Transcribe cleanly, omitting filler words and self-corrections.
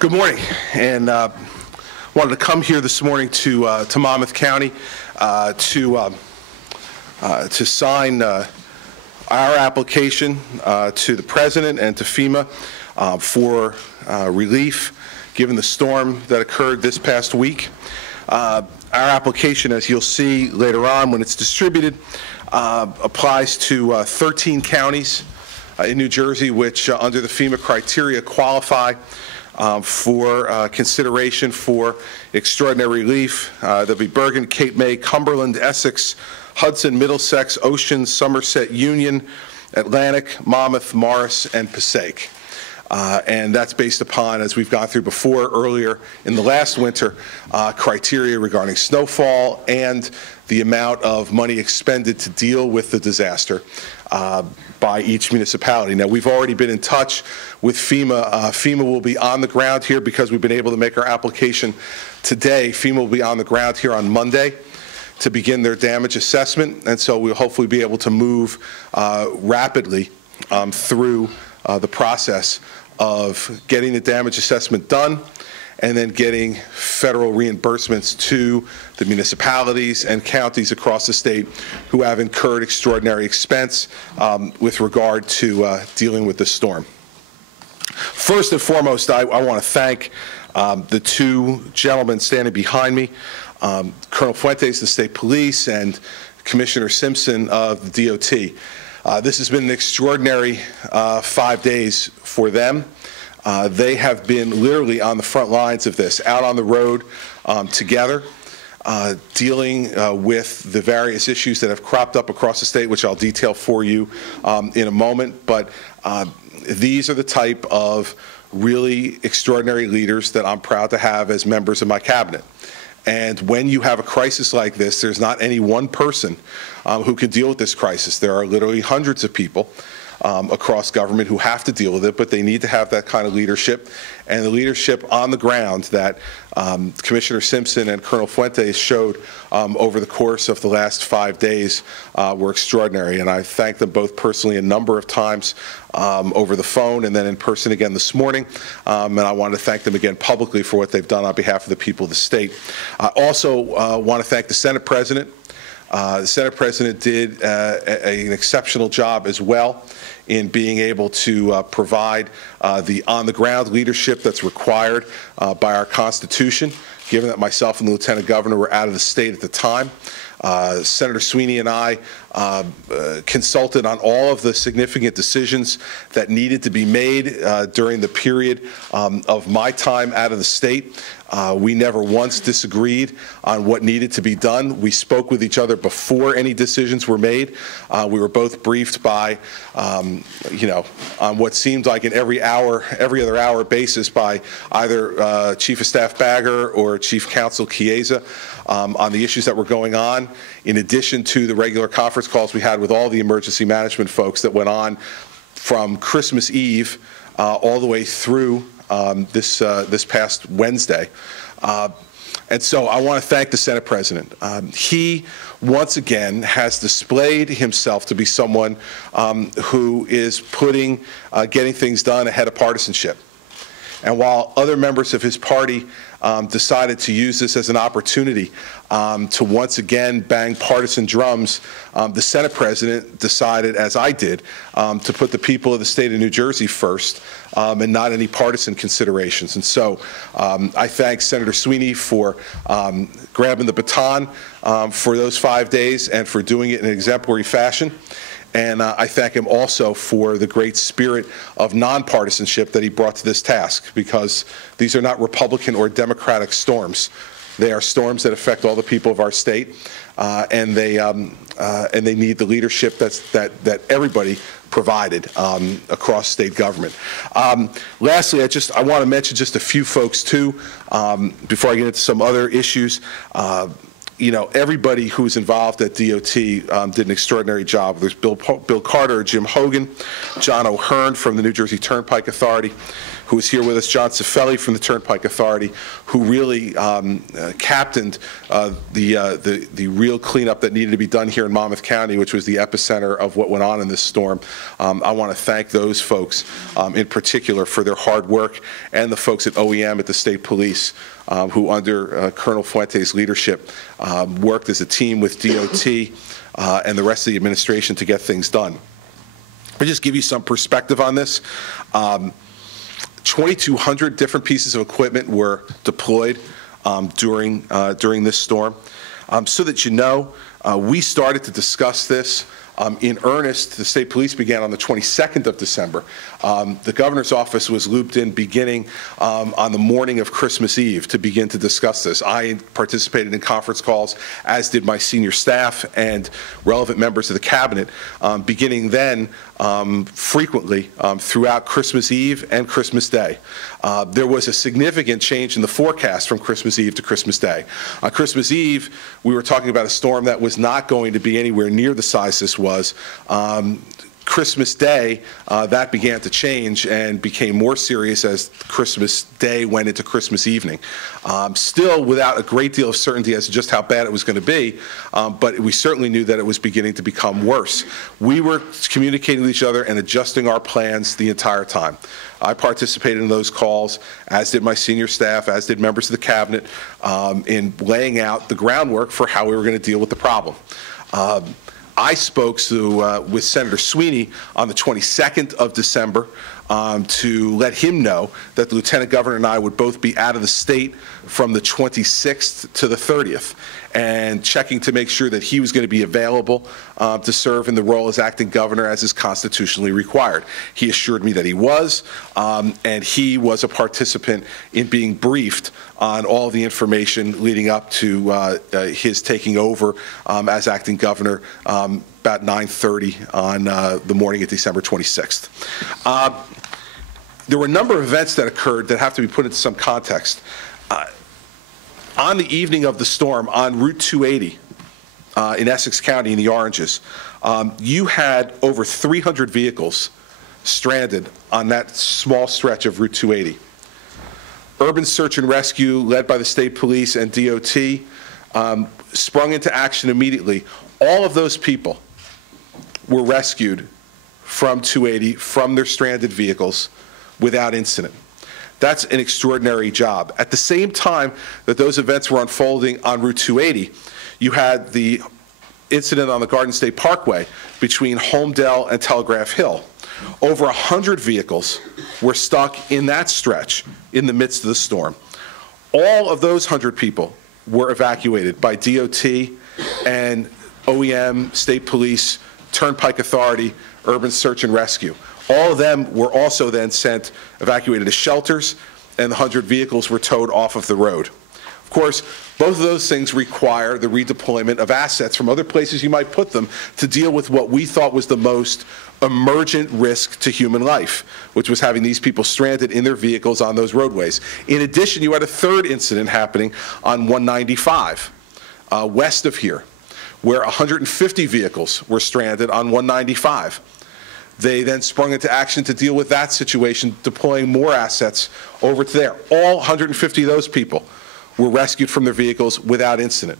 Good morning, and wanted to come here this morning to Monmouth County to sign our application to the President and to FEMA for relief given the storm that occurred this past week. Our application, as you'll see later on when it's distributed, applies to 13 counties in New Jersey which under the FEMA criteria qualify for consideration for extraordinary relief. There'll be Bergen, Cape May, Cumberland, Essex, Hudson, Middlesex, Ocean, Somerset, Union, Atlantic, Monmouth, Morris, and Passaic. And that's based upon, as we've gone through before earlier in the last winter, criteria regarding snowfall and the amount of money expended to deal with the disaster by each municipality. Now, we've already been in touch with FEMA. FEMA will be on the ground here because we've been able to make our application today. FEMA will be on the ground here on Monday to begin their damage assessment, and so we'll hopefully be able to move rapidly through the process of getting the damage assessment done and then getting federal reimbursements to the municipalities and counties across the state who have incurred extraordinary expense with regard to dealing with the storm. First and foremost, I want to thank the two gentlemen standing behind me, Colonel Fuentes, the State Police, and Commissioner Simpson of the DOT. This has been an extraordinary 5 days for them. They have been literally on the front lines of this, out on the road together, dealing with the various issues that have cropped up across the state, which I'll detail for you in a moment. But these are the type of really extraordinary leaders that I'm proud to have as members of my cabinet. And when you have a crisis like this, there's not any one person who can deal with this crisis. There are literally hundreds of people across government who have to deal with it, but they need to have that kind of leadership. And the leadership on the ground that Commissioner Simpson and Colonel Fuentes showed over the course of the last 5 days were extraordinary. And I thank them both personally a number of times over the phone and then in person again this morning. And I want to thank them again publicly for what they've done on behalf of the people of the state. I also want to thank the Senate President. The Senate President did an exceptional job as well in being able to provide the on-the-ground leadership that's required by our Constitution, given that myself and the Lieutenant Governor were out of the state at the time. Senator Sweeney and I consulted on all of the significant decisions that needed to be made during the period of my time out of the state. We never once disagreed on what needed to be done. We spoke with each other before any decisions were made. We were both briefed by, on what seemed like an every other hour basis by either Chief of Staff Bagger or Chief Counsel Chiesa on the issues that were going on, in addition to the regular conference calls we had with all the emergency management folks that went on from Christmas Eve all the way through this past Wednesday. And so I want to thank the Senate President. He, once again, has displayed himself to be someone who is putting getting things done ahead of partisanship. And while other members of his party decided to use this as an opportunity to once again bang partisan drums, the Senate President decided, as I did, to put the people of the state of New Jersey first and not any partisan considerations. And so I thank Senator Sweeney for grabbing the baton for those 5 days and for doing it in an exemplary fashion. And I thank him also for the great spirit of nonpartisanship that he brought to this task, because these are not Republican or Democratic storms. They are storms that affect all the people of our state, and they need the leadership that everybody provided across state government. Lastly, I want to mention just a few folks too before I get into some other issues. Everybody who's involved at DOT did an extraordinary job. There's Bill Carter, Jim Hogan, John O'Hearn from the New Jersey Turnpike Authority, who is here with us, John Cifelli from the Turnpike Authority, who really captained the real cleanup that needed to be done here in Monmouth County, which was the epicenter of what went on in this storm. I want to thank those folks in particular for their hard work, and the folks at OEM at the State Police, who under Colonel Fuentes' leadership worked as a team with DOT and the rest of the administration to get things done. I'll just give you some perspective on this. 2,200 different pieces of equipment were deployed during this storm. So that you know, we started to discuss this in earnest. The state police began on the 22nd of December. The governor's office was looped in beginning on the morning of Christmas Eve to begin to discuss this. I participated in conference calls, as did my senior staff and relevant members of the cabinet, beginning then frequently throughout Christmas Eve and Christmas Day. There was a significant change in the forecast from Christmas Eve to Christmas Day. On Christmas Eve, we were talking about a storm that was not going to be anywhere near the size this was. Christmas Day, that began to change and became more serious as Christmas Day went into Christmas evening. Still without a great deal of certainty as to just how bad it was going to be, but we certainly knew that it was beginning to become worse. We were communicating with each other and adjusting our plans the entire time. I participated in those calls, as did my senior staff, as did members of the cabinet, in laying out the groundwork for how we were going to deal with the problem. I spoke with Senator Sweeney on the 22nd of December to let him know that the Lieutenant Governor and I would both be out of the state from the 26th to the 30th, and checking to make sure that he was going to be available to serve in the role as acting governor as is constitutionally required. He assured me that he was, and he was a participant in being briefed on all the information leading up to his taking over as acting governor about 9:30 on the morning of December 26th. There were a number of events that occurred that have to be put into some context. On the evening of the storm, on Route 280 in Essex County in the Oranges, you had over 300 vehicles stranded on that small stretch of Route 280. Urban Search and Rescue, led by the State Police and DOT, sprung into action immediately. All of those people were rescued from 280, from their stranded vehicles, without incident. That's an extraordinary job. At the same time that those events were unfolding on Route 280, you had the incident on the Garden State Parkway between Holmdel and Telegraph Hill. Over 100 vehicles were stuck in that stretch in the midst of the storm. All of those 100 people were evacuated by DOT and OEM, State Police, Turnpike Authority, Urban Search and Rescue. All of them were also then evacuated to shelters, and the 100 vehicles were towed off of the road. Of course, both of those things require the redeployment of assets from other places you might put them to deal with what we thought was the most emergent risk to human life, which was having these people stranded in their vehicles on those roadways. In addition, you had a third incident happening on 195 west of here, where 150 vehicles were stranded on 195. They then sprung into action to deal with that situation, deploying more assets over to there. All 150 of those people were rescued from their vehicles without incident.